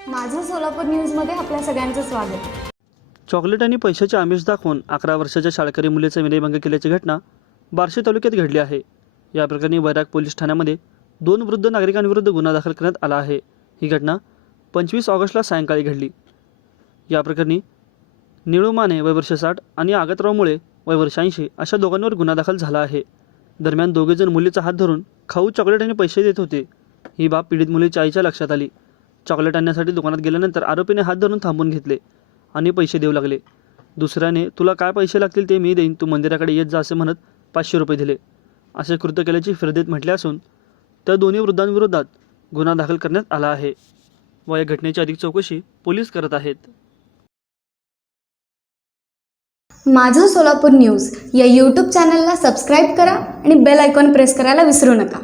सोलापूर न्यूजमध्ये आपल्या सगळ्यांचं स्वागत. चॉकलेट आणि पैशाचे आमिष दाखवून अकरा वर्षाच्या शाळकरी मुलीचा विनयभंग केल्याची घटना बार्शी तालुक्यात घडली आहे. या प्रकरणी वैराग पोलीस ठाण्यामध्ये दोन वृद्ध नागरिकांविरुद्ध गुन्हा दाखल करण्यात आला आहे. ही घटना पंचवीस ऑगस्टला सायंकाळी घडली. या प्रकरणी निळू माने वयवर्ष साठ आणि आगतराव मुळे वय ऐंशी अशा दोघांवर गुन्हा दाखल झाला आहे. दरम्यान दोघेजण मुलीचा हात धरून खाऊ चॉकलेट आणि पैसे देत होते. ही बाब पीडित मुलीच्या आईच्या लक्षात आली. चॉकलेट आणण्यासाठी दुकानात गेल्यानंतर आरोपीने हात धरून थांबून घेतले आणि पैसे देऊ लागले. दुसऱ्याने तुला काय पैसे लागतील ते मी देईन तू मंदिराकडे येत जा असे म्हणत पाचशे रुपये दिले. असे कृत्य केल्याची फिरदेत म्हटले असून त्या दोन्ही वृद्धांविरोधात गुन्हा दाखल करण्यात आला आहे व या घटनेची अधिक चौकशी पोलीस करत आहेत. माझं सोलापूर न्यूज या यूट्यूब चॅनलला सबस्क्राईब करा आणि बेल आयकॉन प्रेस करायला विसरू नका.